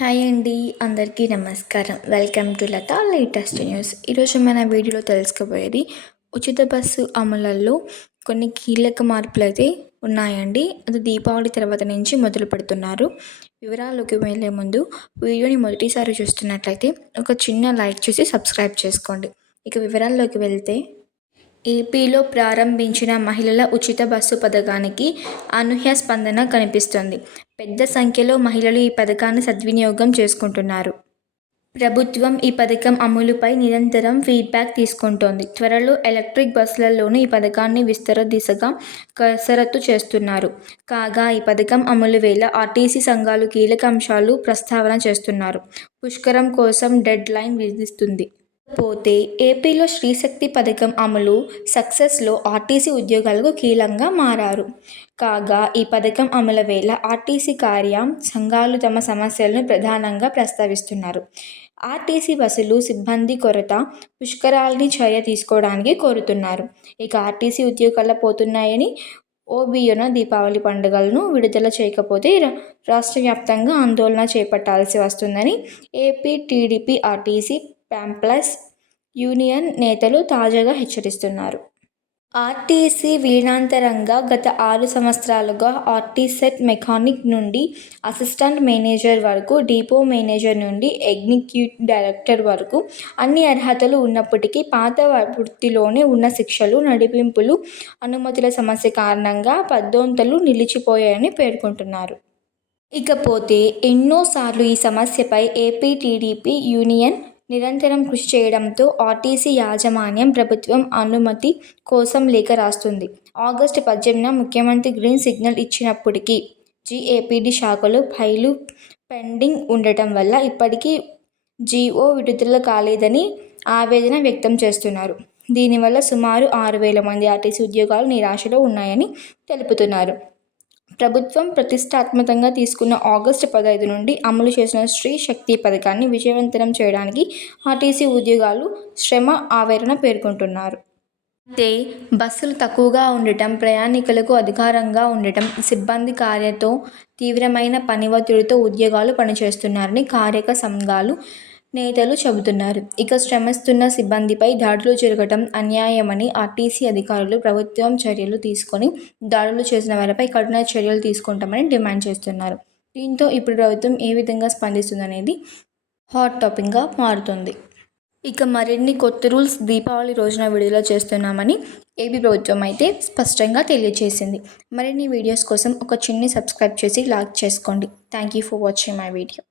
Hi అండి, అందరికీ నమస్కారం. Welcome to Latha latest news. ఈరోజు మన వీడియోలో తెలుసుకోబోయేది ఉచిత బస్సు అమలులో కొన్ని కీలక మార్పులు అయితే ఉన్నాయండి. అది దీపావళి తర్వాత నుంచి మొదలు పెడుతున్నారు. వివరాల్లోకి వెళ్ళే ముందు వీడియోని మొదటిసారి చూస్తున్నట్లయితే ఒక చిన్న లైక్ చేసి సబ్స్క్రైబ్ చేసుకోండి. ఇక వివరాల్లోకి వెళ్తే ఏపీలో ప్రారంభించిన మహిళల ఉచిత బస్సు పథకానికి అనూహ్య స్పందన కనిపిస్తోంది. పెద్ద సంఖ్యలో మహిళలు ఈ పథకాన్ని సద్వినియోగం చేసుకుంటున్నారు. ప్రభుత్వం ఈ పథకం అమలుపై నిరంతరం ఫీడ్బ్యాక్ తీసుకుంటోంది. త్వరలో ఎలక్ట్రిక్ బస్సులలోనూ ఈ పథకాన్ని విస్తర దిశగా కసరత్తు చేస్తున్నారు. కాగా ఈ పథకం అమలు వేళ ఆర్టీసీ సంఘాలు కీలక అంశాలు ప్రస్తావన చేస్తున్నారు. పుష్కరం కోసం డెడ్ లైన్ విధిస్తుంది. పోతే ఏపీలో శ్రీశక్తి పథకం అమలు సక్సెస్లో ఆర్టీసీ ఉద్యోగాలకు కీలకంగా మారారు. కాగా ఈ పథకం అమలు వేళ ఆర్టీసీ కార్య సంఘాలు తమ సమస్యలను ప్రధానంగా ప్రస్తావిస్తున్నారు. ఆర్టీసీ బస్సులు సిబ్బంది కొరత పుష్కరాల్ని చర్య తీసుకోవడానికి కోరుతున్నారు. ఇక ఆర్టీసీ ఉద్యోగాలు పోతున్నాయని ఓబీయోన దీపావళి పండుగలను విడుదల చేయకపోతే రాష్ట్ర వ్యాప్తంగా ఆందోళన చేపట్టాల్సి వస్తుందని ఏపీ టీడీపీ ఆర్టీసీ ప్యాంప్లస్ యూనియన్ నేతలు తాజాగా హెచ్చరిస్తున్నారు. ఆర్టీసీ విలీనానంతరంగా గత 6 సంవత్సరాలుగా ఆర్టీసెట్ మెకానిక్ నుండి అసిస్టెంట్ మేనేజర్ వరకు, డిపో మేనేజర్ నుండి ఎగ్జిక్యూటివ్ డైరెక్టర్ వరకు అన్ని అర్హతలు ఉన్నప్పటికీ పాత వృత్తిలోనే ఉన్న శిక్షలు, నడిపింపులు, అనుమతుల సమస్య కారణంగా పదోన్నతులు నిలిచిపోయాయని పేర్కొంటున్నారు. ఇకపోతే ఎన్నోసార్లు ఈ సమస్యపై ఏపీ టీడీపీ యూనియన్ నిరంతరం కృషి చేయడంతో ఆర్టీసీ యాజమాన్యం ప్రభుత్వం అనుమతి కోసం లేఖ రాస్తుంది. ఆగస్టు 18న ముఖ్యమంత్రి గ్రీన్ సిగ్నల్ ఇచ్చినప్పటికీ జీఏపీడీ శాఖలో ఫైలు పెండింగ్ ఉండటం వల్ల ఇప్పటికీ జీవో విడుదల కాలేదని ఆవేదన వ్యక్తం చేస్తున్నారు. దీనివల్ల సుమారు 6,000 మంది ఆర్టీసీ ఉద్యోగాలు నిరాశలో ఉన్నాయని తెలుపుతున్నారు. ప్రభుత్వం ప్రతిష్టాత్మకంగా తీసుకున్న ఆగస్టు 15 నుండి అమలు చేసిన స్త్రీ శక్తి పథకాన్ని విజయవంతం చేయడానికి ఆర్టీసీ ఉద్యోగాలు శ్రమ ఆవేదన పేర్కొంటున్నారు. అయితే బస్సులు తక్కువగా ఉండటం, ప్రయాణికులకు అధికారంగా ఉండటం, సిబ్బంది కార్యతో తీవ్రమైన పని ఒత్తిడితో ఉద్యోగాలు పనిచేస్తున్నారని కార్మిక సంఘాలు నేతలు చెబుతున్నారు. ఇక శ్రమిస్తున్న సిబ్బందిపై దాడులు జరగడం అన్యాయమని ఆర్టీసీ అధికారులు ప్రభుత్వం చర్యలు తీసుకొని దాడులు చేసిన వారిపై కఠిన చర్యలు తీసుకుంటామని డిమాండ్ చేస్తున్నారు. దీంతో ఇప్పుడు ప్రభుత్వం ఏ విధంగా స్పందిస్తుందనేది హాట్ టాపిక్గా మారుతుంది. ఇక మరిన్ని కొత్త రూల్స్ దీపావళి రోజున విడుదల చేస్తున్నామని ఏపీ ప్రభుత్వం అయితే స్పష్టంగా తెలియజేసింది. మరిన్ని వీడియోస్ కోసం ఒక చిన్న సబ్స్క్రైబ్ చేసి లైక్ చేసుకోండి. Thank you for watching my video.